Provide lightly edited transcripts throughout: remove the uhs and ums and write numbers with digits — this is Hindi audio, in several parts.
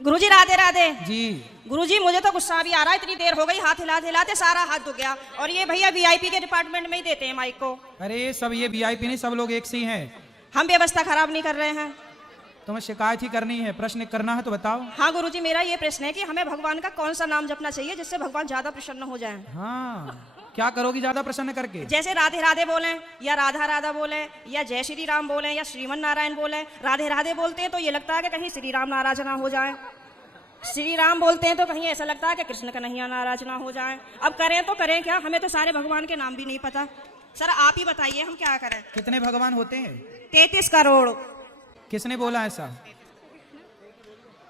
गुरुजी राधे राधे जी। गुरुजी मुझे तो गुस्सा भी आ रहा है, इतनी देर हो गई, हाथ हिलाते हिलाते सारा हाथ दुख गया। और ये भैया वीआईपी के डिपार्टमेंट में ही देते हैं माइक को। अरे सब ये वीआईपी नहीं, सब लोग एक से ही हैं। हम व्यवस्था खराब नहीं कर रहे हैं। तुम्हें शिकायत ही करनी है, प्रश्न करना है तो बताओ। हाँ गुरुजी, मेरा ये प्रश्न है कि हमें भगवान का कौन सा नाम जपना चाहिए जिससे भगवान ज्यादा प्रसन्न हो जाएं? हाँ, क्या करोगी ज्यादा प्रसन्न करके? जैसे राधे राधे बोलें या राधा राधा बोलें या जय श्री राम बोलें या श्रीमन नारायण बोलें। राधे राधे बोलते हैं तो ये लगता है कि कहीं श्री राम नाराज ना हो जाए, श्री राम बोलते हैं तो कहीं ऐसा लगता है कि कृष्ण कन्हैया नाराज ना हो जाए। अब करें तो करें क्या, हमें तो सारे भगवान के नाम भी नहीं पता। सर आप ही बताइए हम क्या करें। कितने भगवान होते हैं? 33 करोड़। किसने बोला ऐसा?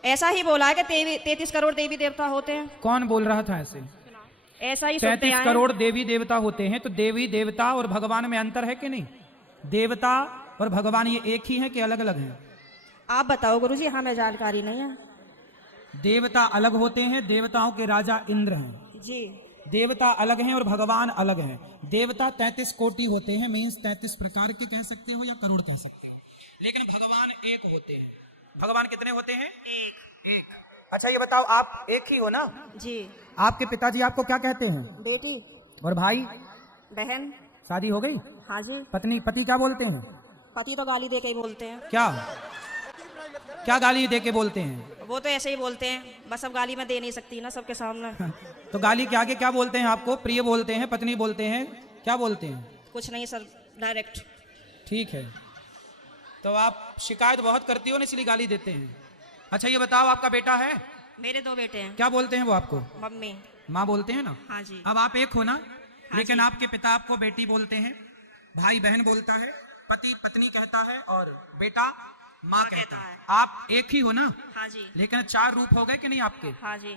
ऐसा ही बोला है कि 33 करोड़ देवी देवता होते हैं। कौन बोल रहा था ऐसे? ऐसा ही 33 करोड़ देवी देवता होते हैं, तो देवी देवता और भगवान में अंतर है कि नहीं? देवता और भगवान ये एक ही है कि अलग अलग हैं? आप बताओ गुरुजी, हमें जानकारी नहीं है। देवता अलग होते हैं, देवताओं के राजा इंद्र हैं जी। देवता अलग हैं और भगवान अलग हैं। देवता 33 कोटि होते हैं, मीन्स 33 प्रकार के कह सकते हो या करोड़ कह सकते हो, लेकिन भगवान एक होते हैं। भगवान कितने होते हैं? एक। अच्छा ये बताओ, आप एक ही हो ना? जी। आपके पिताजी आपको क्या कहते हैं? बेटी। और भाई? बहन। शादी हो गई? हाँ जी। पति क्या बोलते हैं? पति तो गाली दे के ही बोलते हैं। क्या क्या गाली दे के बोलते हैं? वो तो ऐसे ही बोलते हैं, बस अब गाली मैं दे नहीं सकती ना सबके सामने। तो गाली के आगे क्या बोलते हैं आपको? प्रिय बोलते हैं, पत्नी बोलते हैं, क्या बोलते हैं? कुछ नहीं सर, डायरेक्ट। ठीक है, तो आप शिकायत बहुत करती हो ना, इसलिए गाली देते हैं। अच्छा ये बताओ, आपका बेटा है? मेरे 2 बेटे हैं। क्या बोलते हैं वो आपको? मम्मी। माँ बोलते हैं ना? हाँ जी। अब आप एक हो ना? हाँ लेकिन जी। आपके पिता आपको बेटी बोलते हैं, भाई बहन बोलता है, पति पत्नी कहता है और बेटा माँ कहता है। आप एक ही हो ना? हाँ जी। लेकिन 4 रूप हो गए कि नहीं आपके? हाँ जी।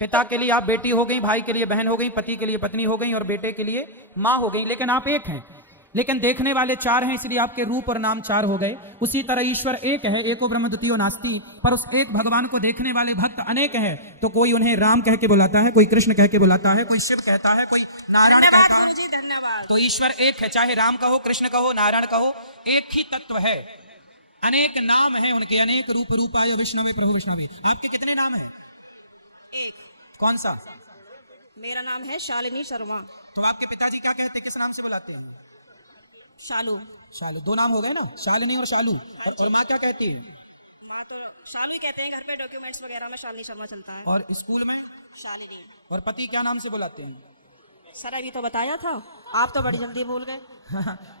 पिता के लिए आप बेटी हो गई, भाई के लिए बहन हो गई, पति के लिए पत्नी हो गई और बेटे के लिए माँ हो गई, लेकिन आप एक हैं। लेकिन देखने वाले 4 हैं, इसलिए आपके रूप और नाम 4 हो गए। उसी तरह ईश्वर एक है, एको ब्रह्म द्वितीयो नास्ति, पर उस एक भगवान को देखने वाले भक्त अनेक हैं। तो कोई उन्हें राम कह के बुलाता है, कोई कृष्ण कह के बुलाता है, कोई शिव कहता है, कोई नारायण कहता है। धन्यवाद। तो ईश्वर एक है, चाहे राम कहो, कृष्ण कहो, नारायण कहो, एक ही तत्व है। अनेक नाम है उनके, अनेक रूप रूपाय विष्णवे प्रभु विष्णवे। आपके कितने नाम है? एक। कौन सा? मेरा नाम है शालिनी शर्मा। तो आपके पिताजी क्या कहते हैं, किस नाम से बुलाते हैं? शालू। शालू। 2 नाम हो गए ना, शालिनी और शालू। और माँ क्या कहती है? मैं तो शालू ही कहते हैं, घर पे डॉक्यूमेंट्स वगैरह में शालिनी शर्मा चलता है। और स्कूल में? शालिनी। और पति क्या नाम से बुलाते हैं? सर अभी तो बताया था, आप तो बड़ी जल्दी भूल गए।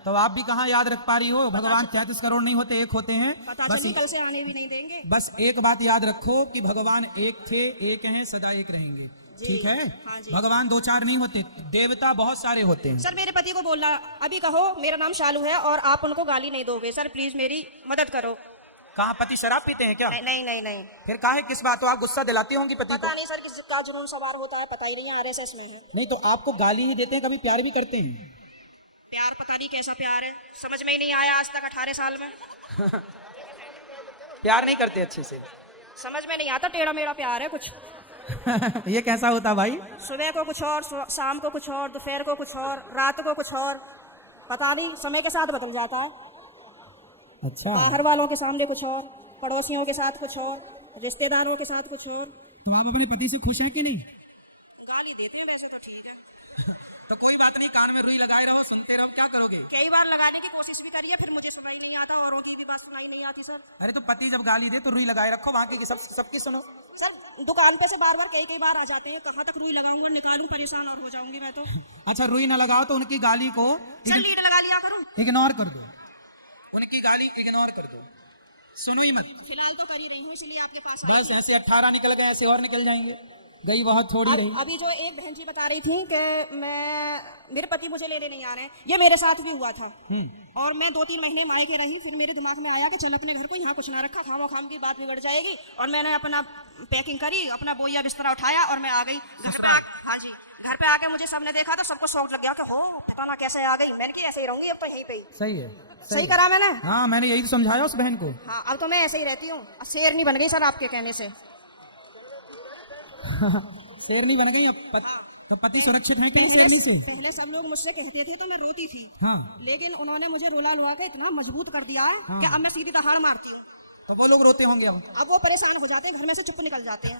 तो आप भी कहाँ याद रख पा रही हो? भगवान 33 करोड़ नहीं होते, एक होते हैं। पता चली कल से आने भी नहीं देंगे। बस एक बात याद रखो कि भगवान एक थे, एक हैं, सदा एक रहेंगे। ठीक है? हाँ जी। भगवान 2-4 नहीं होते, देवता बहुत सारे होते हैं। सर मेरे पति को बोलना अभी कहो मेरा नाम शालू है और आप उनको गाली नहीं दोगे। सर प्लीज मेरी मदद करो। कहाँ पति शराब पीते हैं क्या? नहीं नहीं नहीं नहीं। फिर काहे किस बात? तो आप गुस्सा दिलाती होंगी पति को? पता नहीं सर किसका जुनून सवार होता है, पता ही नहीं, आरएसएस में है। नहीं तो आपको गाली ही देते हैं, कभी प्यार भी करते हैं? प्यार पता नहीं कैसा प्यार है, समझ में ही नहीं आया आज तक 18 साल में। प्यार नहीं करते अच्छे से? समझ में नहीं आता, टेढ़ा मेढ़ा प्यार है कुछ। ये कैसा होता भाई? सुबह को कुछ और, शाम को कुछ और, दोपहर को कुछ और, रात को कुछ और, पता नहीं समय के साथ बदल जाता है। अच्छा। बाहर वालों के सामने कुछ और, पड़ोसियों के साथ कुछ और, रिश्तेदारों के साथ कुछ और। तो आप अपने पति से खुश हैं कि नहीं? गाली देते हैं वैसे तो ठीक है। तो कोई बात नहीं, कान में रुई लगाए रहो, सुनते रहो, क्या करोगे? कई बार लगाने की कोशिश भी करिए, फिर मुझे सुनाई नहीं आता, औरों की भी बात सुनाई नहीं आती सर। अरे तो पति जब गाली दे तो रुई लगाए रखो, वहाँ की सबकी सुनो। सर दुकान पे से बार बार कई बार आ जाते हैं, कहाँ तक रुई लगाऊंगा, निकालूं, परेशान और हो जाऊंगी मैं तो। अच्छा रुई ना लगाओ तो उनकी गाली को सर लीड लगा लिया करूं। इग्नोर कर दो, उनकी गाली इग्नोर कर दो, सुनो ही मत। फिलहाल तो कर ही रही हूँ, इसलिए आपके पास बस ऐसे 18 निकल गए, ऐसे और निकल जाएंगे, गई बहुत थोड़ी रही। अभी जो एक बहन जी बता रही थी कि मेरे पति मुझे लेने नहीं आ रहे हैं, ये मेरे साथ भी हुआ था। और मैं 2-3 महीने मायके रही, फिर मेरे दिमाग में आया कि चल अपने घर को, यहाँ कुछ ना रखा, खामो खाम की बात बिगड़ जाएगी। और मैंने अपना पैकिंग करी, अपना बोरिया बिस्तरा उठाया और मैं आ गई घर पे। हाँ जी, घर पे आके मुझे सबने देखा तो सबको शौक लग गया कि हो पता ना कैसे आ गई। मैंने कि ऐसे ही रहूंगी अब तो यहीं पे ही। सही है, सही करा मैंने। हाँ मैंने यही तो समझाया उस बहन को। हाँ अब तो मैं ऐसे ही रहती हूँ, शेर नहीं बन गई सर आपके कहने से। शेर नहीं बन गई, अब पति सुरक्षित है कि शेरनी से? पहले सब लोग मुझसे कहते थे तो मैं रोती थी। हाँ। लेकिन उन्होंने मुझे रुला लुआ के इतना मजबूत कर दिया कि अब मैं सीधी दहाड़ मारती हूँ। तो वो लोग रोते होंगे अब वो परेशान हो जाते हैं, घर में से चुप निकल जाते हैं।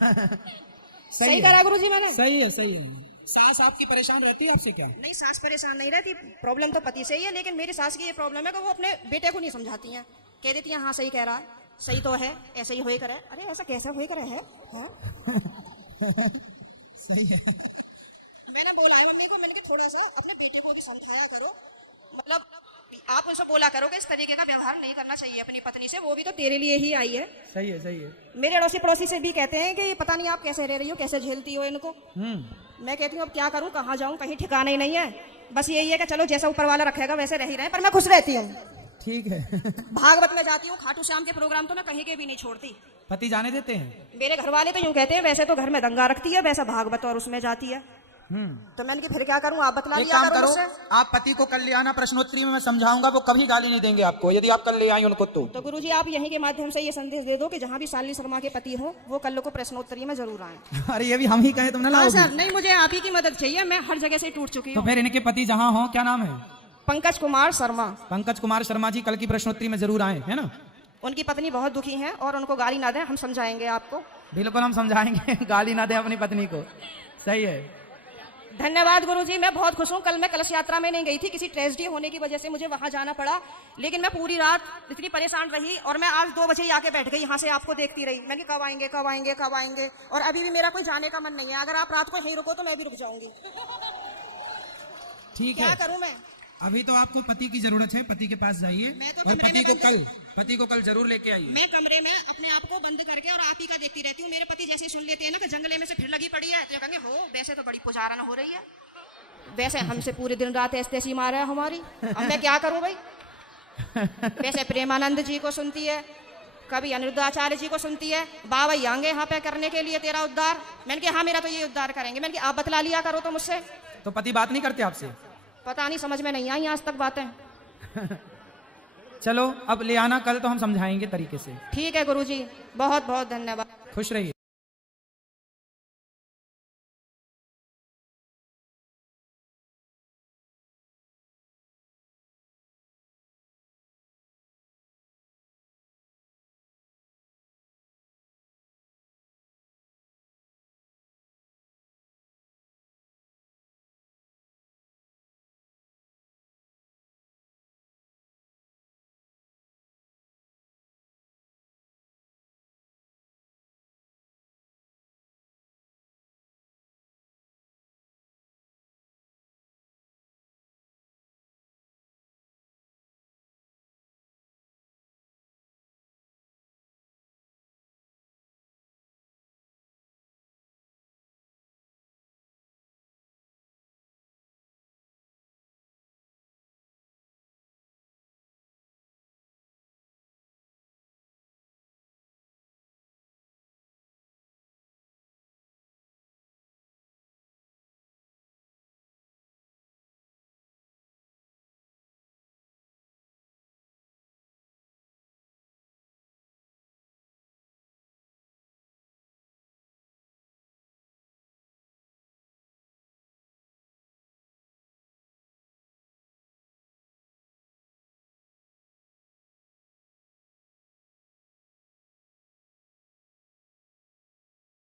सही है। करा गुरुजी मैंने। सही है, सही है। सास आपकी परेशान रहती है आपसे क्या? नहीं, सास परेशान नहीं रहती, प्रॉब्लम तो पति से ही है, लेकिन मेरी सास की ये प्रॉब्लम है कि वो अपने बेटे को नहीं समझाती हैं। कह देती हैं हाँ सही कह रहा है, सही तो है, ऐसे ही होए करे। अरे ऐसा कैसा होए करे है, हाँ? सही है। मैंने बोला है मम्मी को, मैंने कहा थोड़ा सा अपने बेटे को भी समझाया करो, मतलब आप उनसे बोला करो कि इस तरीके का व्यवहार नहीं करना चाहिए अपनी पत्नी से, वो भी तो तेरे लिए ही आई है। सही है, सही है। मेरे अड़ोसी पड़ोसी से भी कहते हैं कि पता नहीं आप कैसे रह रही हो, कैसे झेलती हो इनको। मैं कहती हूँ अब क्या करूँ, कहाँ जाऊँ, कहीं ठिकाना ही नहीं है। बस यही है कि चलो जैसा ऊपर वाला रखेगा वैसे रह ही रहे, पर मैं खुश रहती हूँ। ठीक है। भागवत में जाती हूँ, खाटू श्याम के प्रोग्राम तो मैं कहीं के भी नहीं छोड़ती। पति जाने देते हैं? मेरे घर वाले तो यूँ कहते हैं वैसे तो घर में दंगा रखती है, वैसा भागवत और उसमें जाती है। तो मैंने कि फिर क्या करूं, आप बतला एक दिया काम करो करो, मुझसे। आप पति को कल ले आना, प्रश्नोत्तरी में मैं समझाऊंगा, वो कभी गाली नहीं देंगे आपको यदि आप कल ले आई उनको। तो गुरुजी आप यहीं के माध्यम से ये संदेश दे दो कि जहाँ भी शालिनी शर्मा के पति हो वो कल को प्रश्नोत्तरी में जरूर आए। अरे ये भी हम ही कहे, तुमने हाँ लाओगी? सर, नहीं मुझे आप ही की मदद चाहिए, मैं हर जगह से टूट चुकी तो हूँ। फिर इनके पति जहाँ हो, क्या नाम है? पंकज कुमार शर्मा। पंकज कुमार शर्मा जी कल की प्रश्नोत्तरी में जरूर आए, है ना? उनकी पत्नी बहुत दुखी है और उनको गाली ना दें, हम समझाएंगे आपको। बिल्कुल हम समझाएंगे, गाली ना दे अपनी पत्नी को। सही है। धन्यवाद गुरुजी, मैं बहुत खुश हूँ। कल मैं कलश यात्रा में नहीं गई थी, किसी ट्रेजेडी होने की वजह से मुझे वहां जाना पड़ा, लेकिन मैं पूरी रात इतनी परेशान रही और मैं आज 2 बजे आके बैठ गई यहाँ से, आपको देखती रही। मैंने कब आएंगे कब आएंगे कब आएंगे, और अभी भी मेरा कोई जाने का मन नहीं है। अगर आप रात को यहीं रुको तो मैं भी रुक जाऊंगी। ठीक है, क्या करूं मैं? अभी तो आपको पति की जरूरत है, पति के पास जाइए और पति को कल जरूर लेके आइए। मैं कमरे में अपने आप को बंद करके और आप ही का देखती रहती हूँ। मेरे पति जैसे सुन लेते हैं ना कि जंगले में से फिर लगी पड़ी है, तो कहेंगे हो वैसे तो बड़ी पुजारन हो रही है, वैसे हमसे पूरे दिन रात ऐसी मार है हमारी, अब मैं क्या करूं भाई। वैसे प्रेमानंद जी को सुनती है, कभी अनिरुद्धाचार्य जी को सुनती है, बाबा आएंगे यहाँ पे करने के लिए तेरा उद्धार। मैंने कहा हाँ मेरा तो ये उद्धार करेंगे। मैंने कहा आप बतला लिया करो तो मुझसे। तो पति बात नहीं करते आपसे? पता नहीं, समझ में नहीं आई आज तक बातें। चलो अब ले आना कल, तो हम समझाएंगे तरीके से। ठीक है गुरुजी, बहुत बहुत धन्यवाद। खुश रहिए।